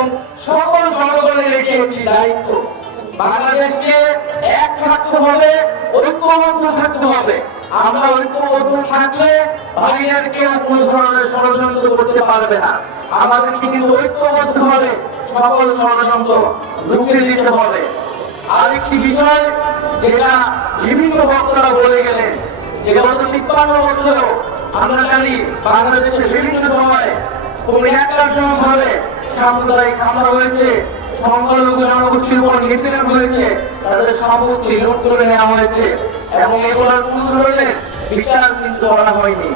এবং সকল জনগণের এটি একটি দায়িত্ব। বাংলাদেশকে এক থাকতে হবে, ঐক্যবদ্ধ থাকতে হবে। আমরা ঐক্যবদ্ধ থাকলে বাইরের কেউ কোনো ধরনের ষড়যন্ত্র করতে পারবে না। আমাদেরকে কিন্তু ঐক্যবদ্ধ হবে সকল ষড়যন্ত্র রুখে দিতে হবে। আরেকটি বিষয় যেটা বিভিন্ন বক্তারা বলে গেলেন, যে গত তিপ্পান্ন বছরেও আমরা জানি বাংলাদেশের বিভিন্ন সময় খুব ন্যাক্কারজনক ভাবে সাম্প্রদায়িক হামলা হয়েছে সংখ্যালঘু জনগোষ্ঠীর উপর নিপীড়ন হয়েছে তাদের সম্পত্তি লুট করে নেওয়া হয়েছে, এবং এগুলোর কোন ধরনের বিচার কিন্তু করা হয়নি।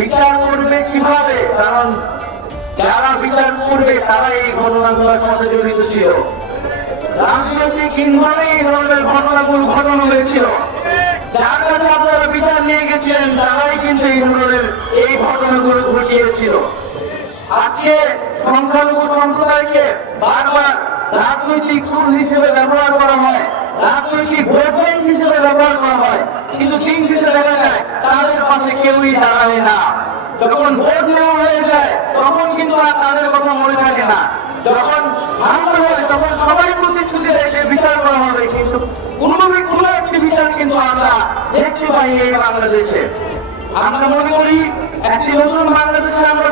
বিচার করবে কীভাবে? কারণ যারা বিচার করবে তারা এই ঘটনাগুলোর সাথে জড়িত ছিল। রাজনৈতিক ইন্ধনে এই ধরনের ঘটনাগুলো ঘটানো হয়েছিল। যার কাছে আপনারা বিচার নিয়ে গেছিলেন, তারাই কিন্তু এই ধরনের এই ঘটনাগুলো ঘটিয়েছিল। আজকে সংখ্যালঘু সম্প্রদায়কে বারবার রাজনৈতিক টুল হিসেবে ব্যবহার করা হয়, রাজনৈতিক ভোট ব্যাংক হিসেবে ব্যবহার করা হয়, কিন্তু দিন শেষে দেখা যায় তাদের পাশে কেউই দাঁড়ায় না। যখন ভোট নেওয়া হয়ে যায়, তখন কিন্তু আর তাদের কথা মনে থাকে না। যখন হামলা হয়, তখন সবাই প্রতিশ্রুতি দেয় যে বিচার করা হবে, কিন্তু কোনোভাবে কোনো একটি বিচার কিন্তু আমরা দেখতে পাই এই বাংলাদেশে। আমরা মনে করি একটি নতুন বাংলাদেশে আমরা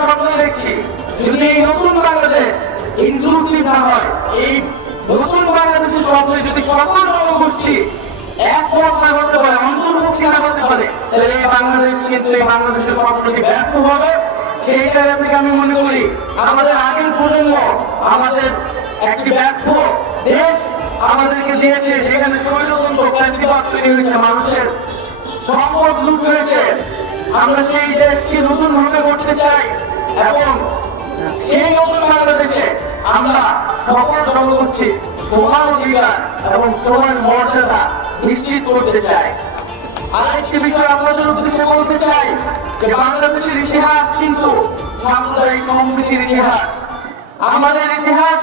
দেখছি যদি এই নতুন বাংলাদেশ ইনক্লুসিভ না হয়, এই নতুন বাংলাদেশের স্বপ্নে যদি সকল জনগোষ্ঠী একমত না হতে পারে অন্তর্ভুক্তি না হতে পারে, তাহলে এই বাংলাদেশ কিন্তু এই বাংলাদেশের স্বপ্নটি ব্যর্থ হবে। সেই জায়গা আমি মনে করি, আমাদের আগের প্রজন্ম আমাদের একটি ব্যর্থ দেশ, আমাদেরকে দিয়েছে, যেখানে শৈলতন্ত্র ফ্যাসিবাদ তৈরি হয়েছে, মানুষের সম্পদ লুট হয়েছে। আমরা সেই দেশকে নতুন ভাবে সকল জনগোষ্ঠী সমান অধিকার এবং সমান মর্যাদা নিশ্চিত করতে চাই আরেকটি বিষয় আপনাদের উদ্দেশ্যে বলতে চাই যে বাংলাদেশের ইতিহাস কিন্তু সাম্প্রদায়িক সম্প্রীতির ইতিহাস। আমাদের ইতিহাস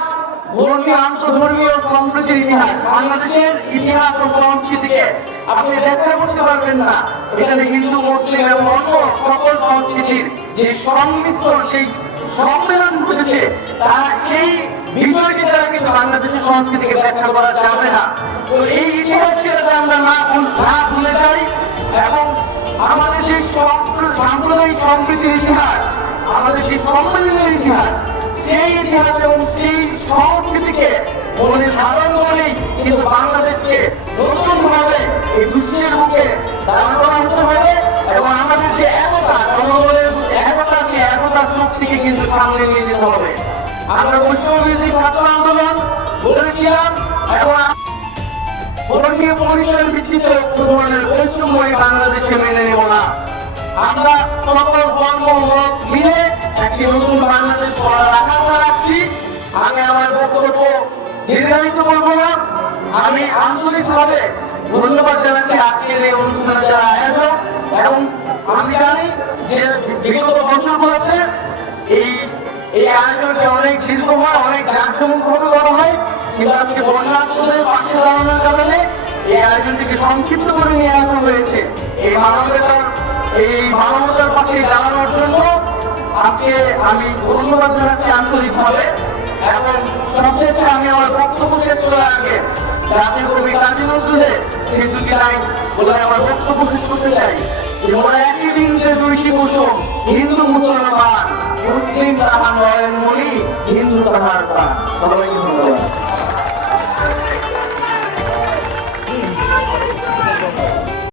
ধর্মীয়, আন্তধর্মীয় সম্প্রীতির ইতিহাস। বাংলাদেশের ইতিহাস ও সংস্কৃতিকে আপনি ব্যাখ্যা করতে পারবেন না। এখানে হিন্দু, মুসলিম এবং অন্য সকল সংস্কৃতির যে সম্মিশ্রণ সেই সম্মেলন ঘটেছে তা সেই সংস্কৃতিকে ধারণ করেই কিন্তু বাংলাদেশকে নতুন ভাবে এই বিশ্বের বুকে দাঁড় করা হতে হবে এবং আমাদের যে একতা জনগণের একতা, সেই একতা শক্তিকে কিন্তু সামনে নিয়ে যেতে হবে। আমরা বৈষম্যবিরোধী ছাত্র আন্দোলন বলেছিলাম, এবং পরিচয়ের ভিত্তিতে ধরনের বাংলাদেশে মেনে নেব না। আমরা সকল ধর্ম মত মিলে একটি নতুন বাংলাদেশ গড়ার আকাঙ্ক্ষা রাখছি আমি আমার বক্তব্য দীর্ঘায়িত করব না। আমি আন্তরিকভাবে ধন্যবাদ জানাচ্ছি আয়োজনটি অনেক দীর্ঘ হয়, অনেক জাঁকজমকভাবে করা হয়। কিন্তু আজকে বন্যার্থদের পাশে দাঁড়ানোর কারণে এই আয়োজনটিকে সংক্ষিপ্ত করে নিয়ে আসা হয়েছে। এই মানবতার এই মানবতার পাশে দাঁড়ানোর জন্য আজকে আমি ধন্যবাদ জানাচ্ছি আন্তরিকভাবে। এবং সবশেষে আমি আমার বক্তব্য শেষ করার আগে কবি কাজী নজরুলের সেই লাইন বলে আমার বক্তব্য শেষ করতে চাই। যে মোরা একই বিন্দুতে দুইটি কুসুম, হিন্দু মুসলমান। মুসলিম তাহার নয় মনি হিন্দু তাহার প্রাণ। সবাইকে ধন্যবাদ।